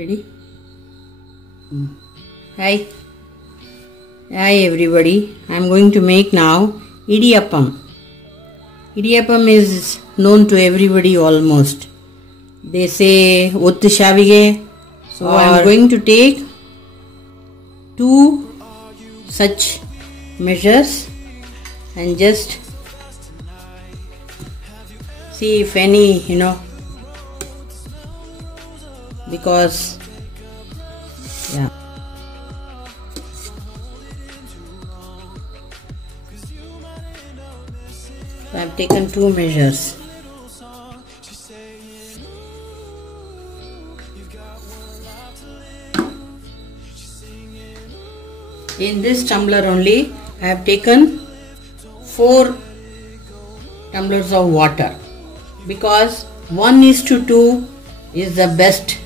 Ready? Hi. Hi everybody. I am going to make now idiyappam. Idiyappam is known to everybody almost. They say ottu shavige. So I am going to take 2 such measures and just see if any, because yeah. So I have taken 2 measures. In this tumbler only I have taken 4 tumblers of water, because 1:2 is the best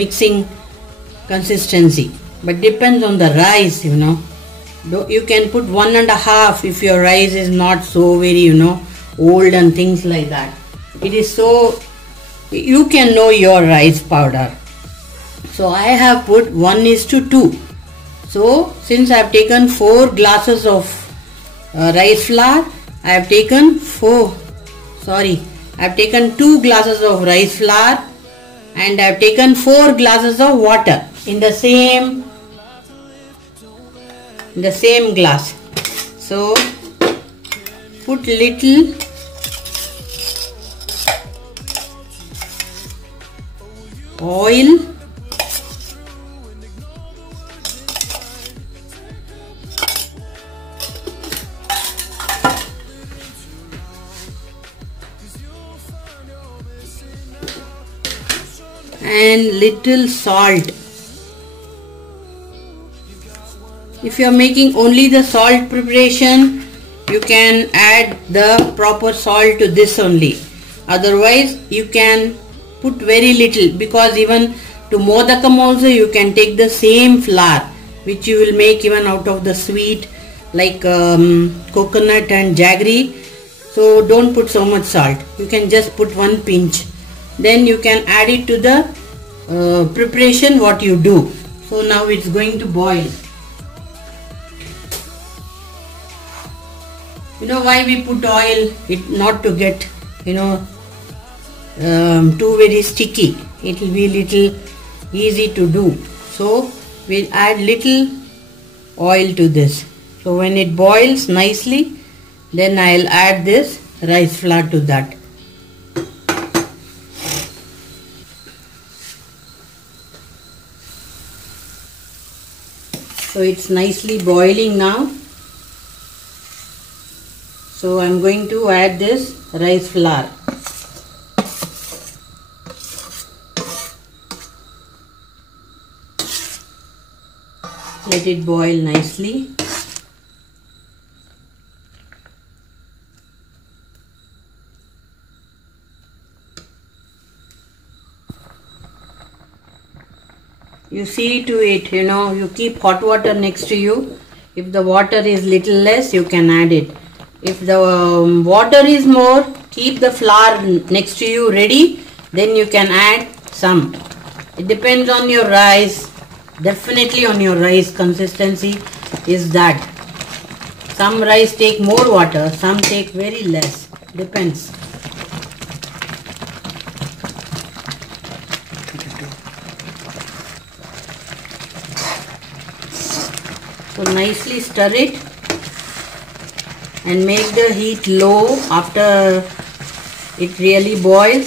mixing consistency, but depends on the rice. You can put 1.5 if your rice is not so very old and things like that. It is so you can know your rice powder. So I have put 1:2. So since I have taken 4 glasses of rice flour, I have taken 2 glasses of rice flour and I have taken 4 glasses of water in the same glass. So put little oil, and little salt. If you are making only the salt preparation, you can add the proper salt to this only. Otherwise you can put very little, because even to modakam also you can take the same flour which you will make even out of the sweet like coconut and jaggery. So don't put so much salt. You can just put 1 pinch. Then you can add it to the preparation what you do. So now it's going to boil. Why we put oil? It not to get too very sticky. It will be little easy to do. So we'll add little oil to this. So when it boils nicely, then I'll add this rice flour to that. So it's nicely boiling now. So I'm going to add this rice flour. Let it boil nicely. You see to it, you keep hot water next to you. If the water is little less, you can add it. If the water is more, keep the flour next to you ready, then you can add some. It depends on your rice. Definitely on your rice consistency is that. Some rice take more water, some take very less. Depends. So nicely stir it and make the heat low after it really boils.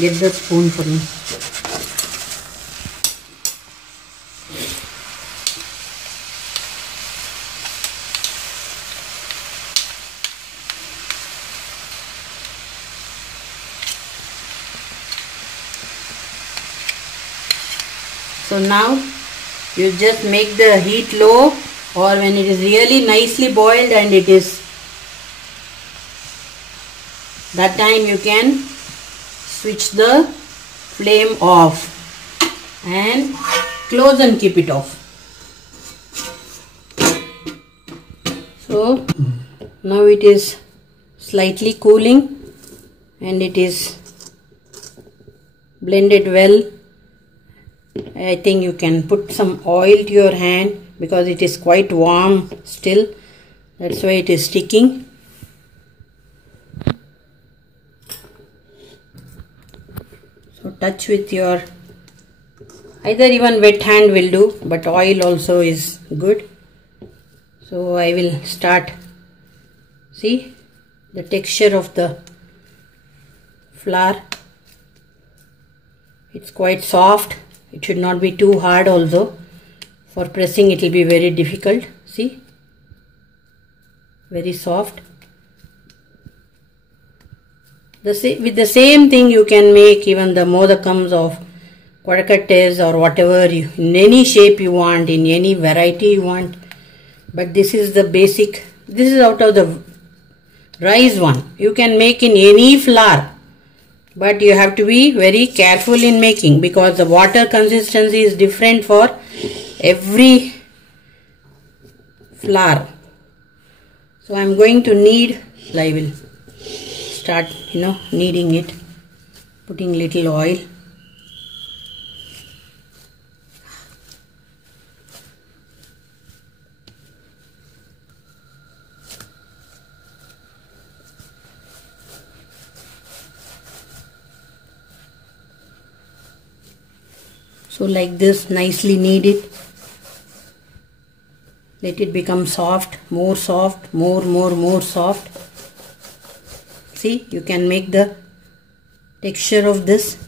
Get the spoon for me. So now you just make the heat low, or when it is really nicely boiled and it is that time you can switch the flame off and close and keep it off. So So now it is slightly cooling and it is blended well. I think you can put some oil to your hand because it is quite warm still. That's why it is sticking. So touch with your, either even wet hand will do, but oil also is good. So I will start. See the texture of the flour. It's quite soft. It should not be too hard also. For pressing it will be very difficult. See, very soft. With the same thing you can make even the modakams of kodakattes or whatever, in any shape you want, in any variety you want. But this is the basic. This is out of the rice one. You can make in any flour. But you have to be very careful in making because the water consistency is different for every flour. So I am going to knead. I will start kneading it, putting little oil. So like this, nicely knead it. Let it become soft, more soft, more soft. See, you can make the texture of this.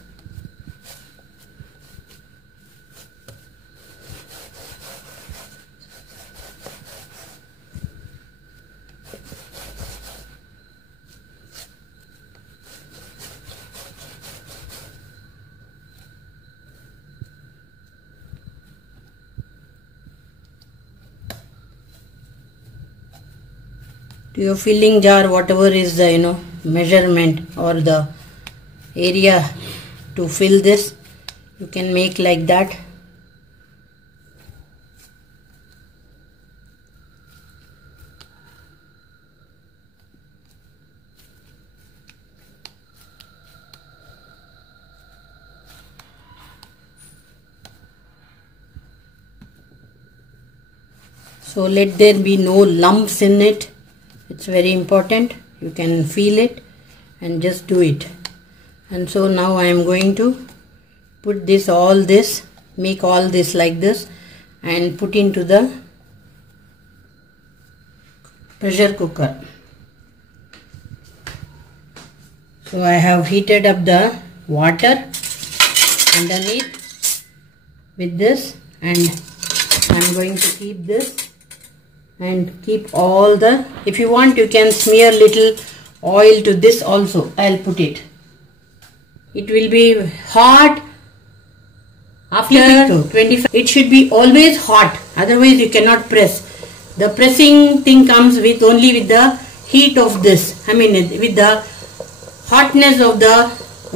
To your filling jar, whatever is the measurement or the area to fill this, you can make like that. So let there be no lumps in it. It's very important. You can feel it and just do it. And so now I am going to put this, make all this like this and put into the pressure cooker. So I have heated up the water underneath with this, and I am going to keep this and keep all the, if you want you can smear little oil to this also. I'll put it. It will be hot after 25. It should be always hot, otherwise you cannot press. The pressing thing comes with only with the heat of this, with the hotness of the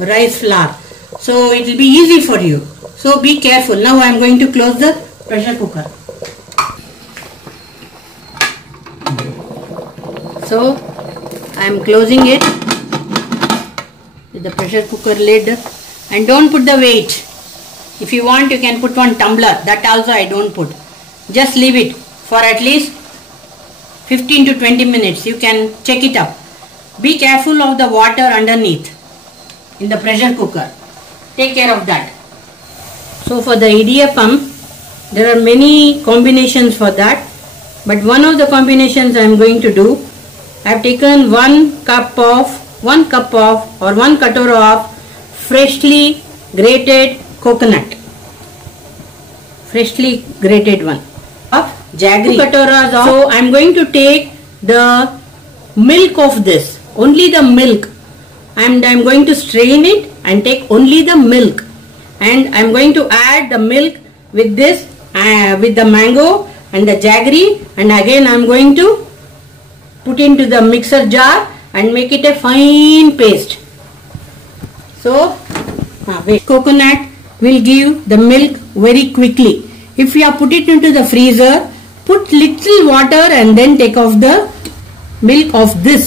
rice flour. So it will be easy for you. So be careful. Now I am going to close the pressure cooker. So I am closing it with the pressure cooker lid, and don't put the weight. If you want you can put one tumbler, that also I don't put. Just leave it for at least 15 to 20 minutes. You can check it up. Be careful of the water underneath in the pressure cooker. Take care of that. So for the idiyappam, there are many combinations for that, but one of the combinations I am going to do, I have taken one cup of or one katora of freshly grated coconut, freshly grated one of jaggery. Katoras of, so I am going to take the milk of this, only the milk, and I am going to strain it and take only the milk, and I am going to add the milk with this, with the mango and the jaggery, and again I am going to put into the mixer jar and make it a fine paste. So coconut will give the milk very quickly. If you have put it into the freezer, put little water and then take off the milk of this.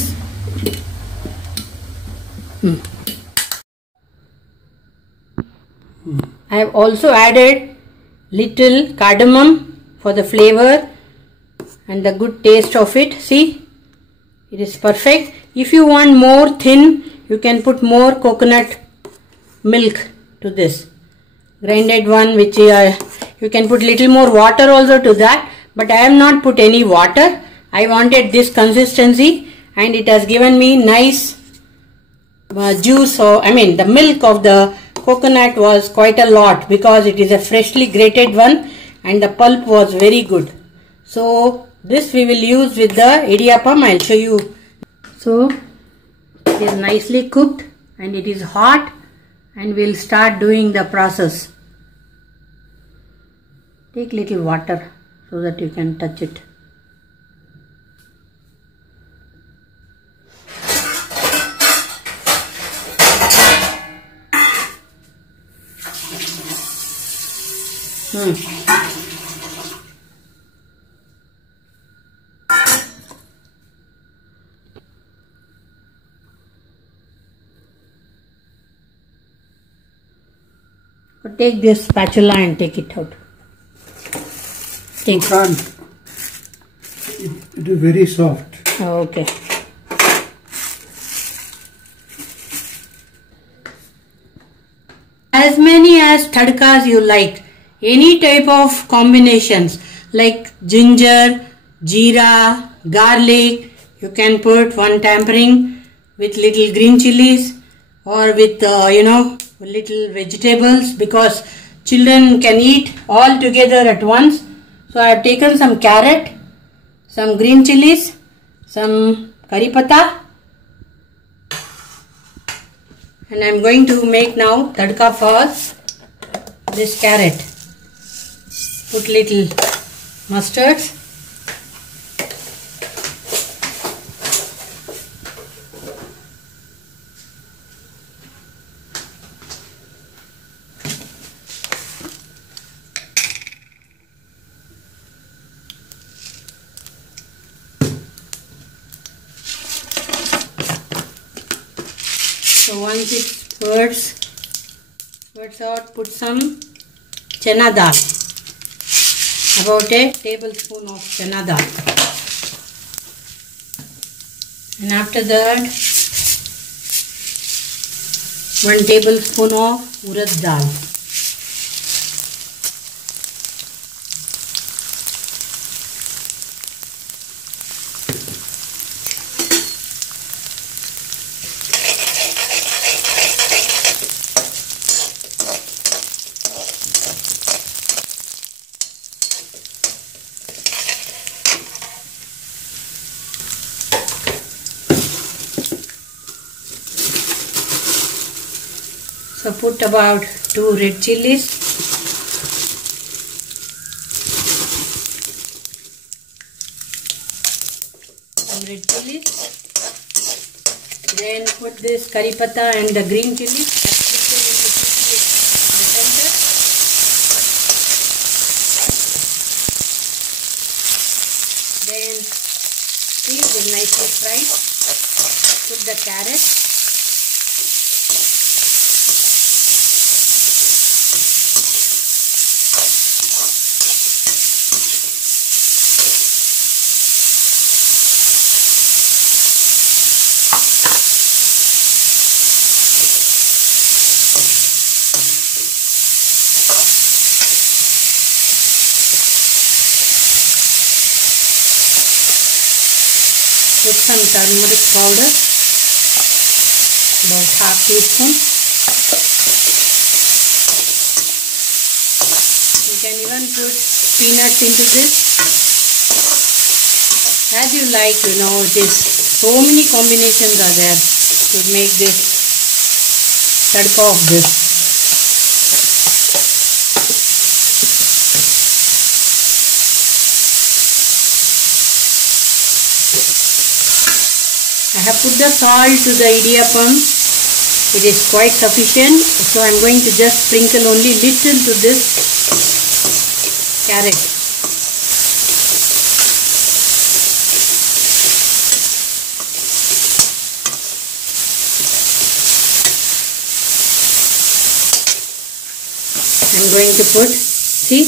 I have also added little cardamom for the flavor and the good taste of it. See, it is perfect. If you want more thin, you can put more coconut milk to this grinded one, which you can put little more water also to that, but I have not put any water. I wanted this consistency and it has given me nice juice. So I mean the milk of the coconut was quite a lot because it is a freshly grated one and the pulp was very good. So this we will use with the idiyappam. I'll show you. So it is nicely cooked and it is hot, and we'll start doing the process. Take little water so that you can touch it. Take this spatula and take it out. Take. It is very soft. Okay. As many as tadkas you like. Any type of combinations like ginger, jeera, garlic. You can put one tampering with little green chilies or with little vegetables, because children can eat all together at once. So I have taken some carrot, some green chilies, some curry pata, and I am going to make now tadka for this carrot. Put little mustards. So once it spurts out, put some chana dal, about a tablespoon of chana dal, and after that 1 tablespoon of urad dal. So put about 2 red chilies, then put this curry pata and the green chilies split into the center. Then these is nicely fried. Put the carrot. Put some turmeric powder, about half teaspoon. You can even put peanuts into this. As you like, it is so many combinations are there to make this tadka of this. I have put the salt to the idiyappam. It is quite sufficient. So I am going to just sprinkle only little to this carrot. I'm going to put, see,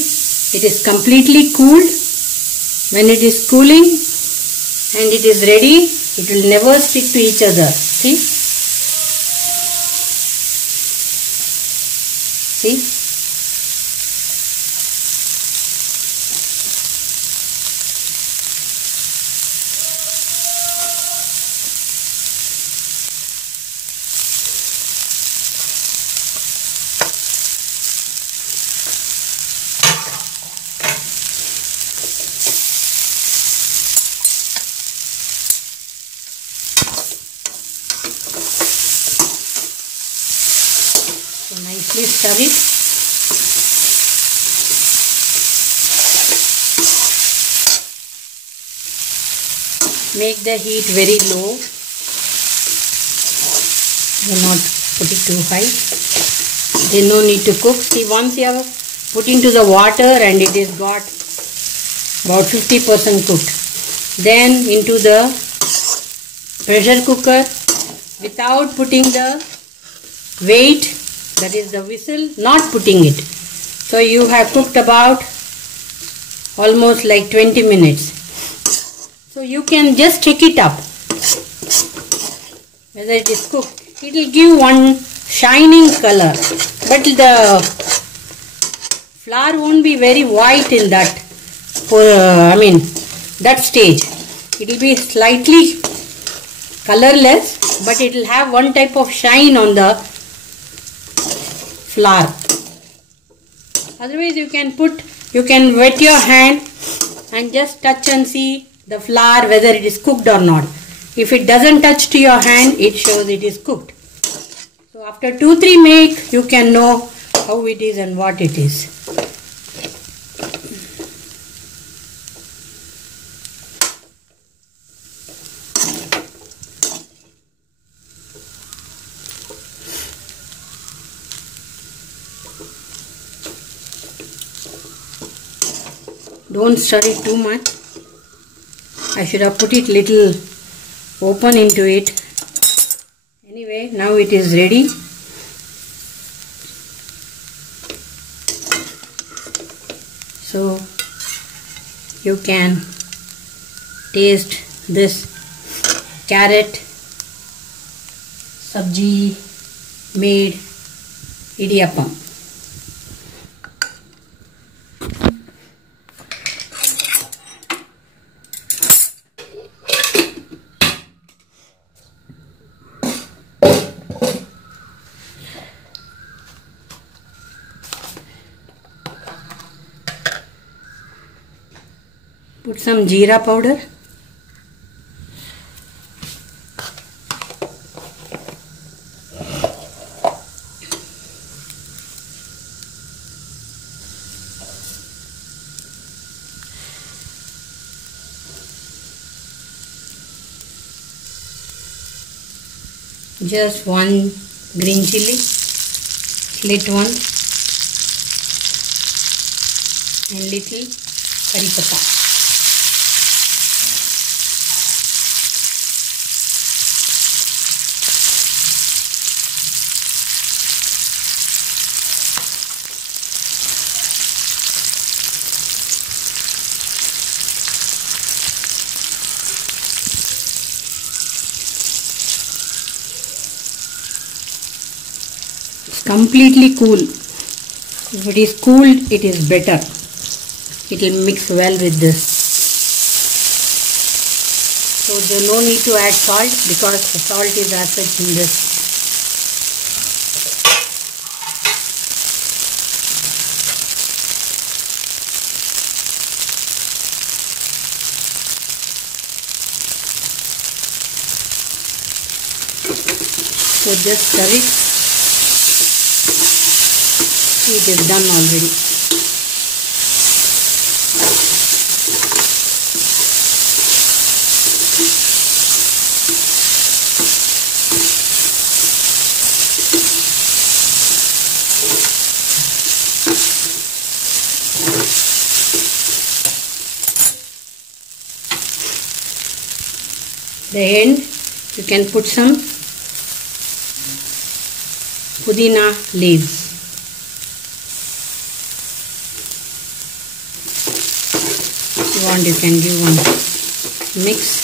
it is completely cooled. When it is cooling and it is ready, it will never stick to each other. See? See? So nicely stir it. Make the heat very low. Do not put it too high. There's no need to cook. See, once you have put into the water and it is got about 50% cooked, then into the pressure cooker without putting the weight, that is the whistle, not putting it. So you have cooked about almost like 20 minutes. So you can just check it up whether it is cooked. It will give one shining color, but the flour won't be very white in that that stage. It will be slightly colorless, but it will have one type of shine on the flour. Otherwise you can wet your hand and just touch and see the flour whether it is cooked or not. If it doesn't touch to your hand, it shows it is cooked. So after 2-3 make, you can know how it is and what it is. Don't stir it too much. I should have put it little open into it. Anyway, now it is ready. So you can taste this carrot sabji made idiyappam. Put some jeera powder. Just one green chilli, slit one, and little curry pata. Completely cool. If it is cooled, it is better. It will mix well with this. So there is no need to add salt because the salt is as such in this. So just stir it. It is done already. The end, you can put some pudina leaves. you want, you can give one mix.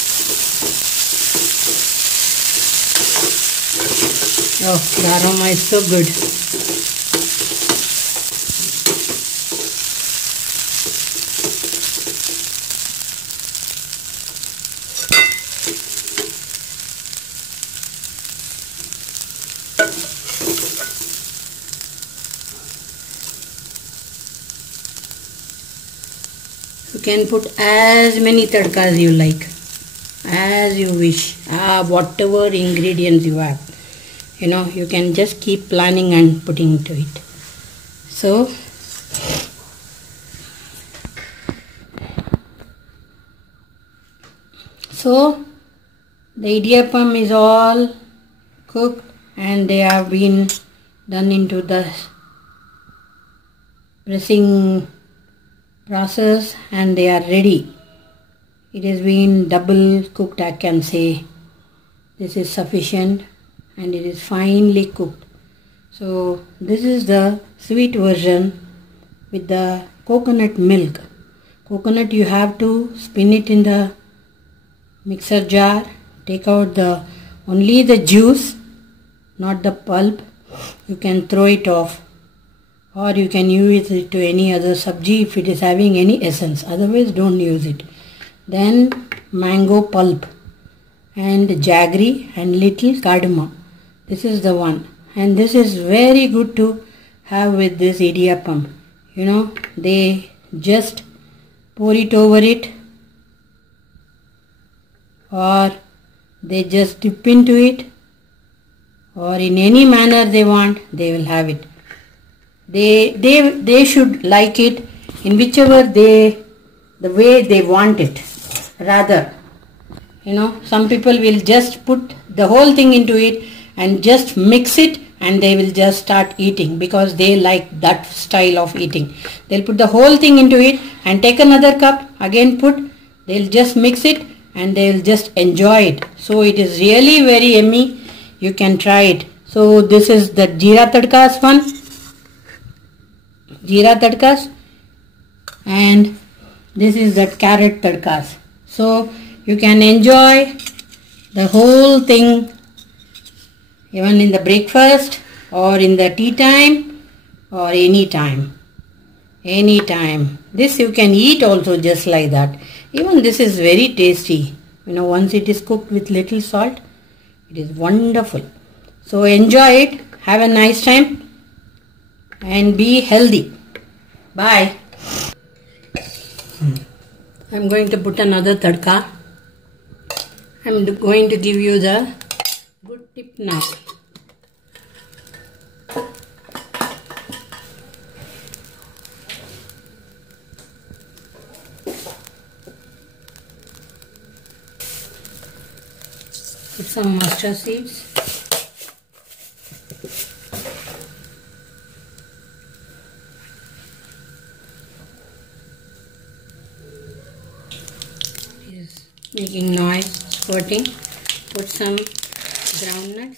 Oh, the aroma is so good. You can put as many tadkas you like, as you wish, whatever ingredients you have. You can just keep planning and putting into it. So the idiyappam is all cooked and they have been done into the pressing process and they are ready. It has been double cooked, I can say. This is sufficient and it is finely cooked. So this is the sweet version with the coconut milk. Coconut, you have to spin it in the mixer jar, take out only the juice, not the pulp. You can throw it off, or you can use it to any other sabji if it is having any essence, otherwise don't use it. Then mango pulp and jaggery and little cardamom. This is the one, and this is very good to have with this idiyappam. They just pour it over it, or they just dip into it, or in any manner they want, they will have it. They should like it in whichever the way they want it. Rather, some people will just put the whole thing into it and just mix it and they will just start eating because they like that style of eating. They'll put the whole thing into it and take another cup, again they'll just mix it and they'll just enjoy it. So it is really very yummy. You can try it. So this is the jeera tadkas one. Jeera tadkas, and this is that carrot tadkas. So you can enjoy the whole thing even in the breakfast or in the tea time or any time. This you can eat also just like that. Even this is very tasty. Once it is cooked with little salt, it is wonderful. So enjoy it, have a nice time and be healthy. Bye. I'm going to put another tadka. I'm going to give you the good tip now. Put some mustard seeds. Making noise, squirting. Put some groundnuts.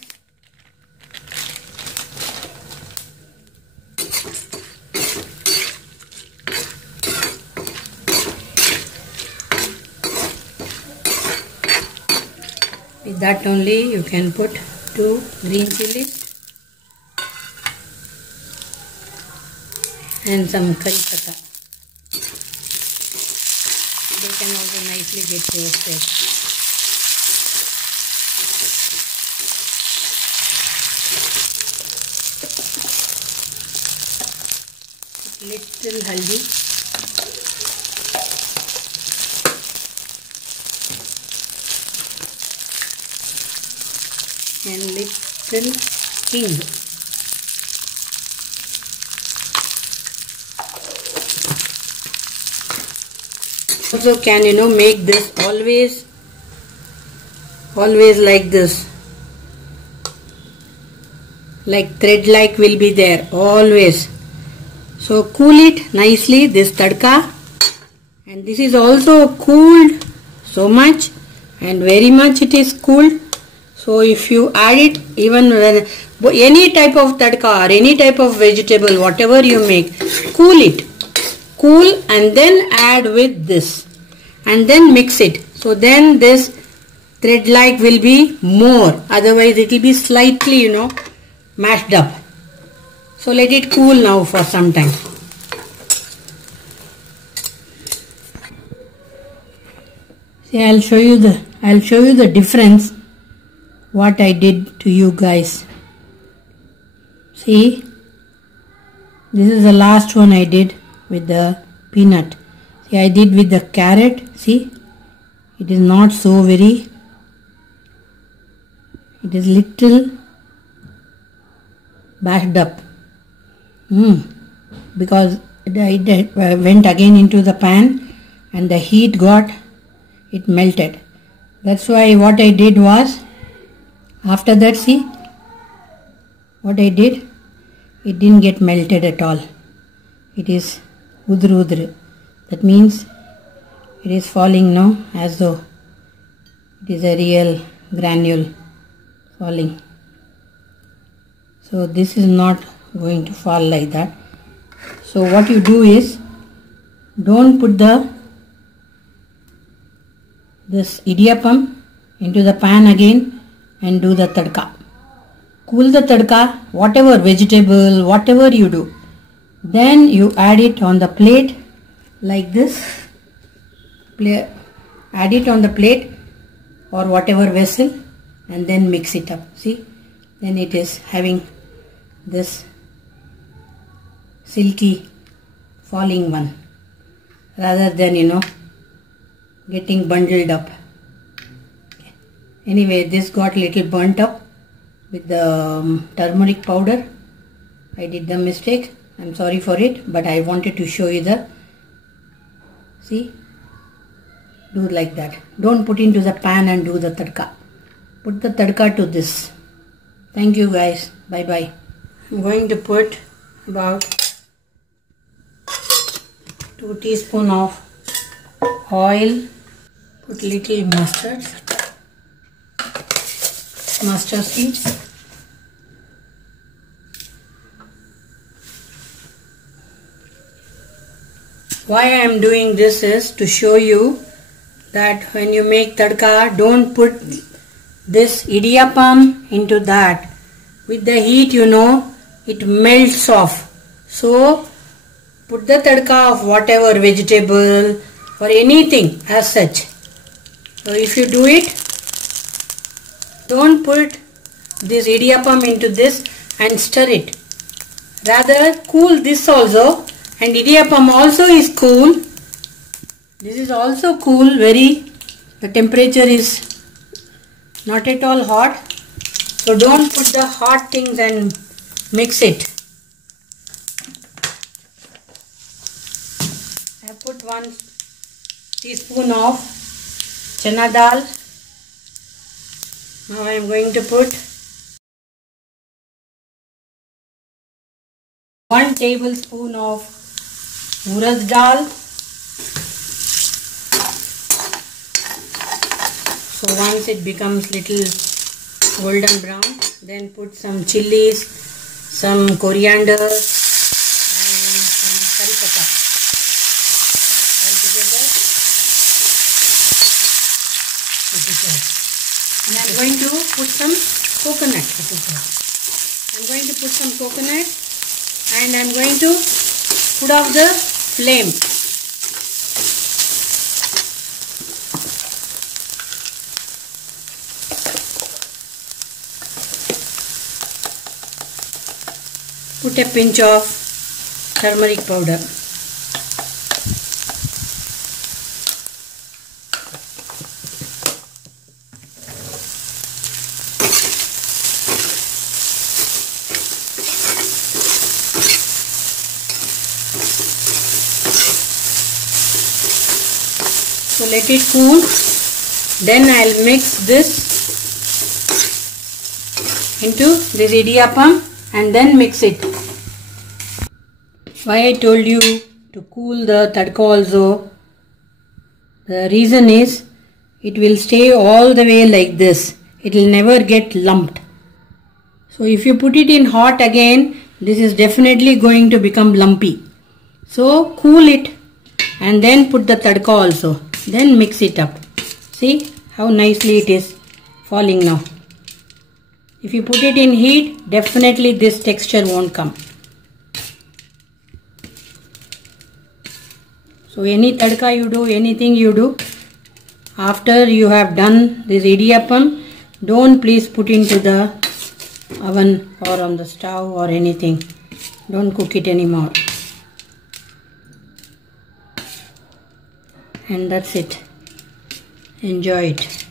With that only you can put 2 green chilies and some curry patta. They can also nicely get roasted. Little haldi. And little hing. Also can make this always like this, like thread like will be there always. So cool it nicely, this tadka, and this is also cooled so much and very much it is cooled. So if you add it, even when any type of tadka or any type of vegetable, whatever you make, cool it. Cool and then add with this. and then mix it. So then this thread like will be more, otherwise it will be slightly mashed up. So let it cool now for some time. See, I'll show you the difference what I did to you guys. See, this is the last one I did with the peanut. See, I did with the carrot. See, it is not so very, it is little bashed up. Because it went again into the pan and the heat it melted. That's why what I did was, after that, see what I did, it didn't get melted at all. It is udru. That means it is falling now as though it is a real granule falling. So this is not going to fall like that. So what you do is, don't put this idiyappam into the pan again and do the tadka. Cool the tadka, whatever vegetable, whatever you do. Then you add it on the plate like this. Add it on the plate or whatever vessel and then mix it up. See, then it is having this silky falling one, rather than getting bundled up. Okay. Anyway, this got little burnt up with the turmeric powder. I did the mistake. I'm sorry for it, but I wanted to show you see, do like that. Don't put into the pan and do the tadka. Put the tadka to this. Thank you guys. Bye bye. I'm going to put about 2 teaspoons of oil. Put little mustard seeds. Why I am doing this is to show you that when you make tadka, don't put this idiyappam into that. With the heat, it melts off. So put the tadka of whatever vegetable or anything as such. So if you do it, don't put this idiyappam into this and stir it. Rather cool this also, and idiyappam also is cool. This is also cool, the temperature is not at all hot. So don't put the hot things and mix it. I put 1 teaspoon of chana dal. Now I am going to put 1 tablespoon of urad dal. So once it becomes little golden brown, then put some chilies, some coriander and some curry patta all together. And I am going to put some coconut. I am going to put some coconut and I am going to put off the flame. Put a pinch of turmeric powder. So let it cool. Then I'll mix this into this idiyappam and then mix it. Why I told you to cool the tadka also, the reason is it will stay all the way like this. It will never get lumped. So if you put it in hot again, this is definitely going to become lumpy. So cool it and then put the tadka also. Then mix it up. See how nicely it is falling now. If you put it in heat, definitely this texture won't come. So any tadka you do, anything you do, after you have done this idiyappam, don't please put into the oven or on the stove or anything. Don't cook it anymore. And that's it. Enjoy it.